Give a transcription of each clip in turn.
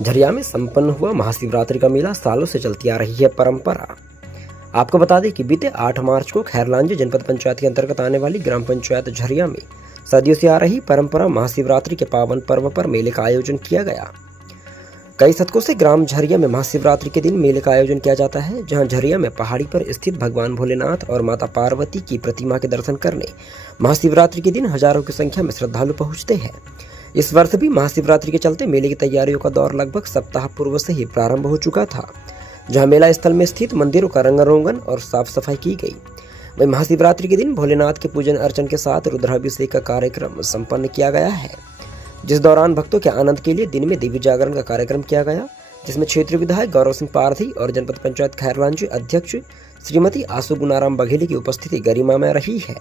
झरिया में संपन्न हुआ महाशिवरात्रि का मेला सालों से चलती आ रही है परंपरा। आपको बता दें कि बीते 8 मार्च को खैरलांजी जनपद पंचायत के अंतर्गत आने वाली ग्राम पंचायत झरिया में सदियों से आ रही परंपरा महाशिवरात्रि के पावन पर्व पर मेले का आयोजन किया गया। कई शतकों से ग्राम झरिया में महाशिवरात्रि के दिन मेले का आयोजन किया जाता है, जहां झरिया में पहाड़ी पर स्थित भगवान भोलेनाथ और माता पार्वती की प्रतिमा के दर्शन करने महाशिवरात्रि के दिन हजारों की संख्या में श्रद्धालु पहुंचते हैं। इस वर्ष भी महाशिवरात्रि के चलते मेले की तैयारियों का दौर लगभग सप्ताह पूर्व से ही प्रारंभ हो चुका था, जहां मेला स्थल में स्थित मंदिरों का रंगारोगन और साफ सफाई की गई। वहीं महाशिवरात्रि के दिन भोलेनाथ के पूजन अर्चन के साथ रुद्राभिषेक का कार्यक्रम संपन्न किया गया है, जिस दौरान भक्तों के आनंद के लिए दिन में दिव्य जागरण का कार्यक्रम किया गया, जिसमें क्षेत्रीय विधायक गौरव सिंह पारधी और जनपद पंचायत खैरलांजी अध्यक्ष श्रीमती आशु गुनाराम बघेली की उपस्थिति गरिमामय रही है।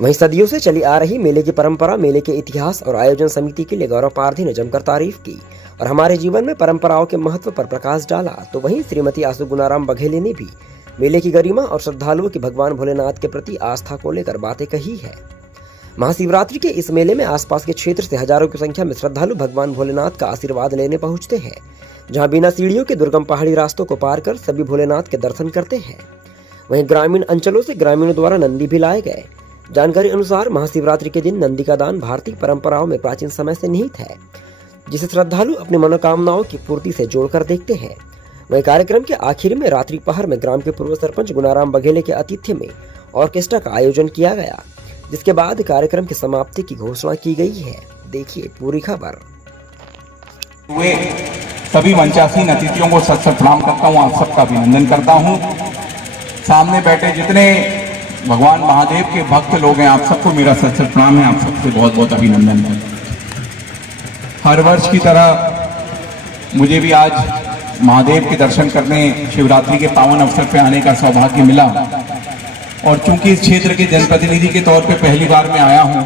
वहीं सदियों से चली आ रही मेले की परंपरा, मेले के इतिहास और आयोजन समिति के लिए गौरव पारधी ने जमकर तारीफ की और हमारे जीवन में परंपराओं के महत्व पर प्रकाश डाला। तो वहीं श्रीमती आशु गुनाराम बघेली ने भी मेले की गरिमा और श्रद्धालुओं की भगवान भोलेनाथ के प्रति आस्था को लेकर बातें कही है। महाशिवरात्रि के इस मेले में आसपास के क्षेत्र से हजारों की संख्या में श्रद्धालु भगवान भोलेनाथ का आशीर्वाद लेने पहुंचते हैं, जहां बिना सीढ़ियों के दुर्गम पहाड़ी रास्तों को पार कर सभी भोलेनाथ के दर्शन करते हैं। वहीं ग्रामीण अंचलों से ग्रामीणों द्वारा नंदी भी लाए गए। जानकारी अनुसार महाशिवरात्रि के दिन नंदी का दान भारतीय परंपराओं में प्राचीन समय से निहित है, जिसे श्रद्धालु अपनी मनोकामनाओं की पूर्ति से जोड़कर देखते हैं। वहीं कार्यक्रम के आखिर में रात्रि पहर में ग्राम के पूर्व सरपंच गुनाराम बघेले के आतिथ्य में ऑर्केस्ट्रा का आयोजन किया गया, जिसके बाद कार्यक्रम की समाप्ति की घोषणा की गई है। देखिए पूरी खबर। सभी मंचासीन अतिथियों को सत सत प्रणाम करता हूँ, आप सबका अभिनंदन करता हूँ। सामने बैठे जितने भगवान महादेव के भक्त लोग हैं, आप सबको मेरा सत सत प्रणाम है, आप सबसे बहुत बहुत अभिनंदन है। हर वर्ष की तरह मुझे भी आज महादेव के दर्शन करने शिवरात्रि के पावन अवसर पर आने का सौभाग्य मिला, और चूंकि इस क्षेत्र के जनप्रतिनिधि के तौर पे पहली बार मैं आया हूं,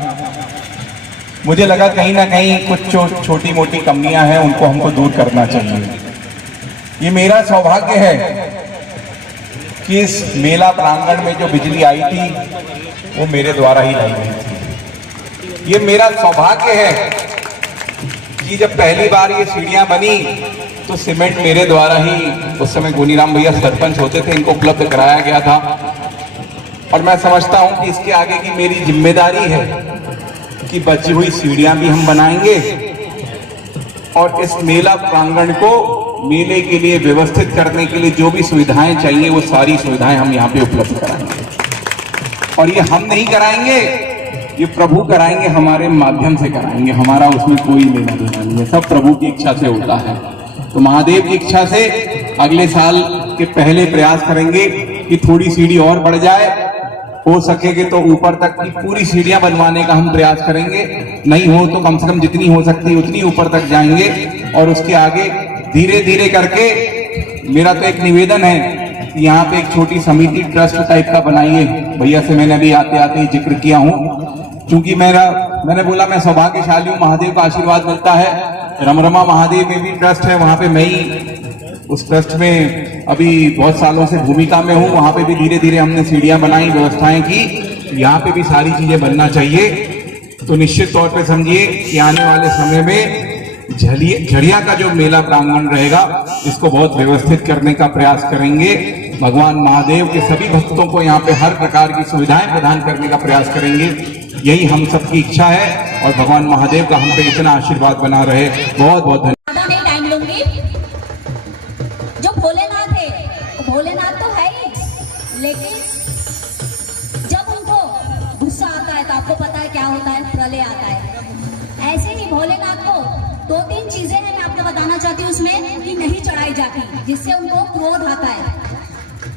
मुझे लगा कहीं ना कहीं कुछ छोटी मोटी कमियां हैं, उनको हमको दूर करना चाहिए। ये मेरा सौभाग्य है कि इस मेला प्रांगण में जो बिजली आई थी वो मेरे द्वारा ही लाई गई थी। ये मेरा सौभाग्य है कि जब पहली बार ये सीढ़ियां बनी तो सीमेंट मेरे द्वारा ही, उस समय गुनीराम भैया सरपंच होते थे, इनको उपलब्ध कराया गया था। और मैं समझता हूं कि इसके आगे की मेरी जिम्मेदारी है कि बची हुई सीढ़ियां भी हम बनाएंगे और इस मेला प्रांगण को मेले के लिए व्यवस्थित करने के लिए जो भी सुविधाएं चाहिए वो सारी सुविधाएं हम यहाँ पे उपलब्ध कराएंगे। और ये हम नहीं कराएंगे, ये प्रभु कराएंगे, हमारे माध्यम से कराएंगे, हमारा उसमें कोई लेना देना नहीं है, सब प्रभु की इच्छा से होता है। तो महादेव की इच्छा से अगले साल के पहले प्रयास करेंगे कि थोड़ी सीढ़ी और बढ़ जाए, हो सकेगे तो ऊपर तक की पूरी सीढ़ियां बनवाने का हम प्रयास करेंगे, नहीं हो तो कम से कम जितनी हो सकती है उतनी ऊपर तक जाएंगे। और उसके आगे धीरे धीरे करके मेरा तो एक निवेदन है कि यहाँ पे एक छोटी समिति ट्रस्ट टाइप का बनाइए। भैया से मैंने अभी आते आते ही जिक्र किया हूँ, क्योंकि मैंने बोला मैं सौभाग्यशाली हूँ, महादेव का आशीर्वाद मिलता है। रमरमा महादेव में भी ट्रस्ट है, वहां पे मैं ही उस ट्रस्ट में अभी बहुत सालों से भूमिका में हूं। वहां पे भी धीरे धीरे हमने सीढ़ियां बनाई, व्यवस्थाएं की, यहाँ पे भी सारी चीजें बनना चाहिए। तो निश्चित तौर पे समझिए कि आने वाले समय में झरिया का जो मेला प्रांगण रहेगा, इसको बहुत व्यवस्थित करने का प्रयास करेंगे। भगवान महादेव के सभी भक्तों को यहाँ पे हर प्रकार की सुविधाएं प्रदान करने का प्रयास करेंगे, यही हम सबकी इच्छा है। और भगवान महादेव का हम पे इतना आशीर्वाद बना रहे। बहुत बहुत धन्यवाद। टाइम लूंगी। जो भोलेनाथ है, भोलेनाथ तो है ही, लेकिन जब उनको गुस्सा आता है तो आपको पता है क्या होता है, प्रलय आता है। ऐसे ही भोलेनाथ को 2-3 चीजें हैं, मैं आपको बताना चाहती हूँ उसमें, कि नहीं चढ़ाई जाती, जिससे उनको क्रोध आता है।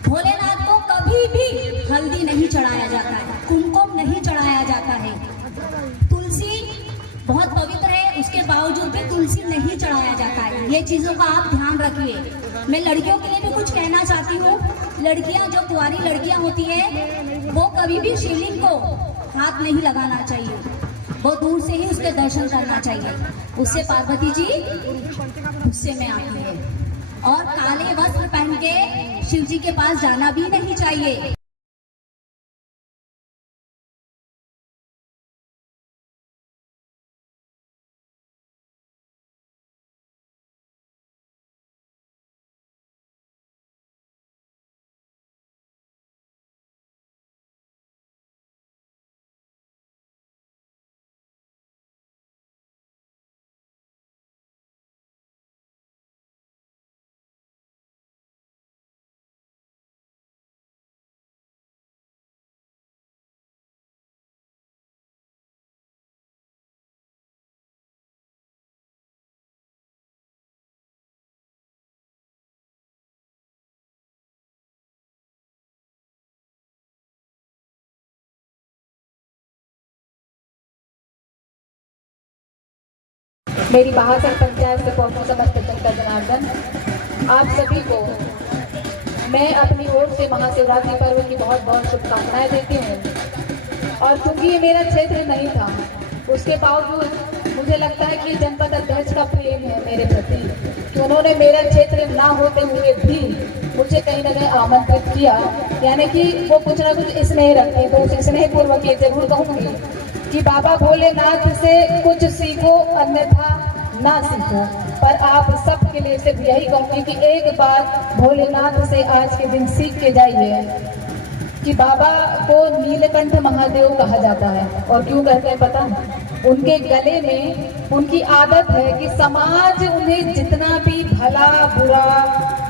भोलेनाथ को कभी भी हल्दी नहीं चढ़ाया जाता है, कुमकुम नहीं चढ़ाया जाता है, तुलसी बहुत पवित्र है, उसके बावजूद भी तुलसी नहीं चढ़ाया जाता है। ये चीजों का आप ध्यान रखिए। मैं लड़कियों के लिए भी कुछ कहना चाहती हूँ। लड़कियां, जो कुंवारी लड़कियां होती है, वो कभी भी शिवलिंग को हाथ नहीं लगाना चाहिए, वो दूर से ही उसके दर्शन करना चाहिए। उससे पार्वती जी गुस्से में आती है। और काले वस्त्र पहन के शिव जी के पास जाना भी नहीं चाहिए। मेरी महाजन पंचायत से पहुंचू समस्त जनता जनार्दन, आप सभी को मैं अपनी ओर से महाशिवरात्रि पर्व की बहुत बहुत शुभकामनाएं देती हूँ। और क्योंकि ये मेरा क्षेत्र नहीं था, उसके बावजूद मुझे लगता है कि जनपद अध्यक्ष का प्रेम है मेरे प्रति, कि उन्होंने मेरा क्षेत्र ना होते हुए भी मुझे कहीं ना कहीं आमंत्रित किया, यानी कि वो कुछ ना कुछ स्नेह रखते हैं। तो उस स्नेह पूर्वक ये जरूर कहूँगी कि बाबा भोलेनाथ से कुछ सीखो अन्यथा ना सीखो। पर आप सबके लिए सिर्फ यही कहूँगी कि एक बार भोलेनाथ से आज के दिन सीख के जाइए कि बाबा को नीलकंठ महादेव कहा जाता है। और क्यों कहते हैं पता है? उनके गले में उनकी आदत है कि समाज उन्हें जितना भी भला बुरा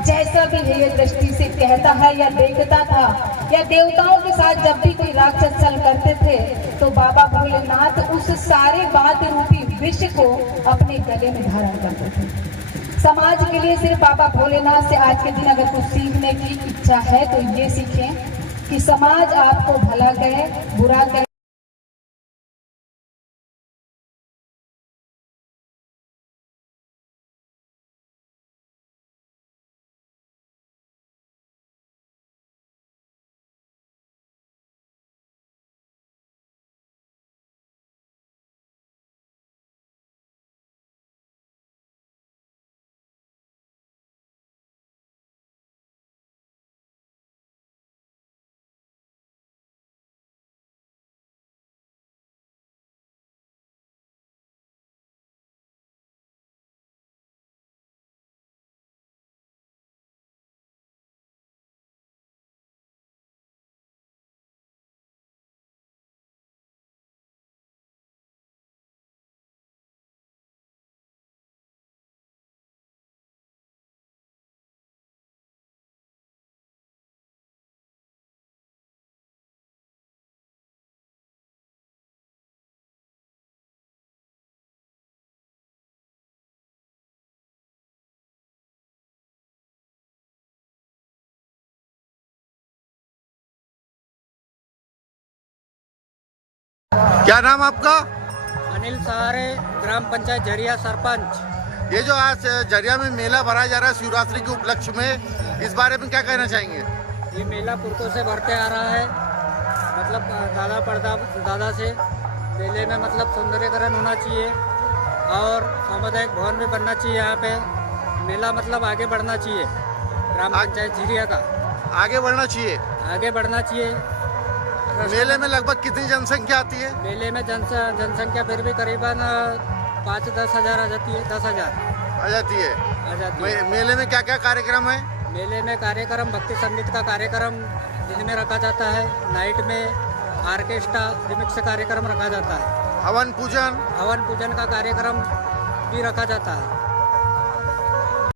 जैसा भी हेय दृष्टि से कहता है या देखता था, या देवताओं के साथ जब भी कोई राक्षस चल करते थे, तो बाबा भोलेनाथ उस सारे बात रूपी विष को अपने गले में धारण करते थे। समाज के लिए सिर्फ बाबा भोलेनाथ से आज के दिन अगर कुछ सीखने की इच्छा है तो ये सीखें कि समाज आपको भला कहे बुरा कहे। क्या नाम आपका? अनिल सहारे, ग्राम पंचायत झरिया सरपंच। ये जो आज झरिया में मेला भराया जा रहा है शिवरात्रि के उपलक्ष्य में, इस बारे में क्या कहना चाहेंगे? ये मेला पुरखों से बढ़ते आ रहा है, मतलब दादा से। मेले में मतलब सौंदर्यकरण होना चाहिए और सामुदायिक भवन भी बनना चाहिए। यहाँ पे मेला मतलब आगे बढ़ना चाहिए, ग्राम पंचायत झरिया का आगे बढ़ना चाहिए, आगे बढ़ना चाहिए। मेले में लगभग कितनी जनसंख्या आती है? मेले में जनसंख्या फिर भी करीबन 5-10 हज़ार आ जाती है। 10,000 आ जाती है। मेले में क्या क्या कार्यक्रम है? मेले में कार्यक्रम भक्ति संगीत का कार्यक्रम दिन में रखा जाता है, नाइट में ऑर्केस्ट्रा रिमिक्स कार्यक्रम रखा जाता है, हवन पूजन का कार्यक्रम भी रखा जाता है।